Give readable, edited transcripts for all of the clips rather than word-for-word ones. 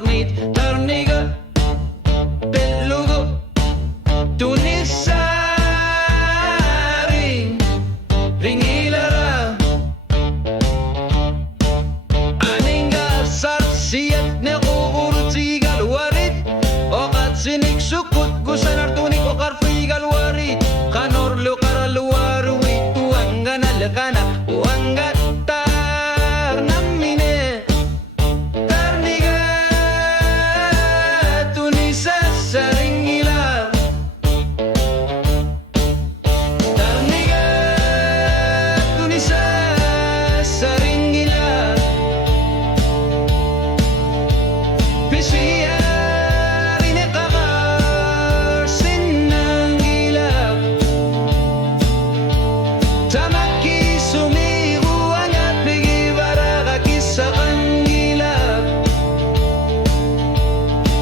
kornid, tarniga bellugu Tunissa ringilara aninga sarsiyat ne uurtigal warid oqad sinik sukut gusanar tunik okar figal warid kanorlu karaluaru itu angana lekana uanggat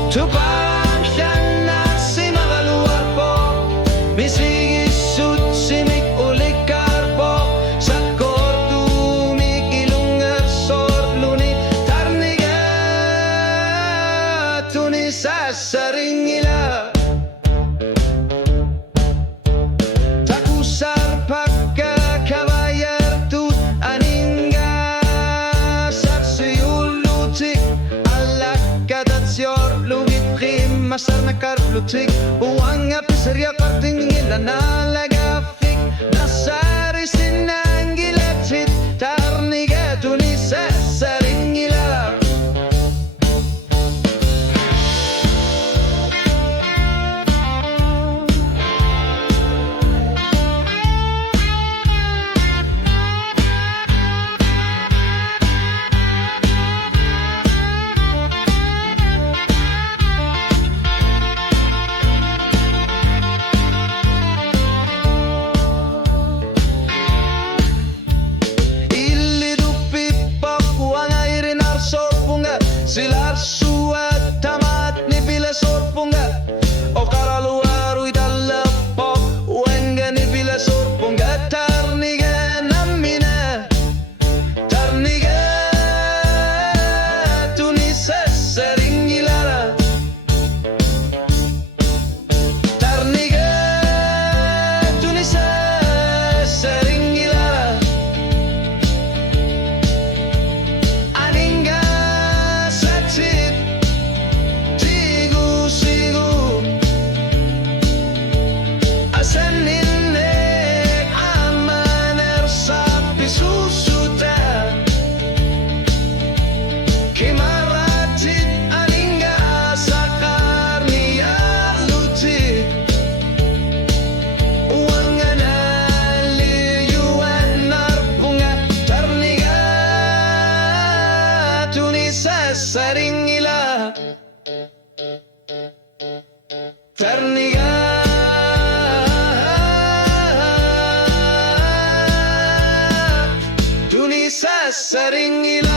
Tupang siya na si makaluwag po Misigisut simik ulikar po Sa kortumik ilungar sorluni Tarniga tunisa saringila Takusar pagka kabayar tut aninga Sarsiyulutik alak kadatsyor Masar na karplutik Uwang apisar ya karting ngila na lagafik Nasari sinang gilapsit Tarniga tunisa saring ngila Silar suat tamat ni bila sorpunga O karaluaru idalapok Wenga ni bila sorpunga Tarniga namina Tarniga tunisa sering gilara Tarniga tunisa sering gilara Aninga Saringila Tarniga tunisa saringila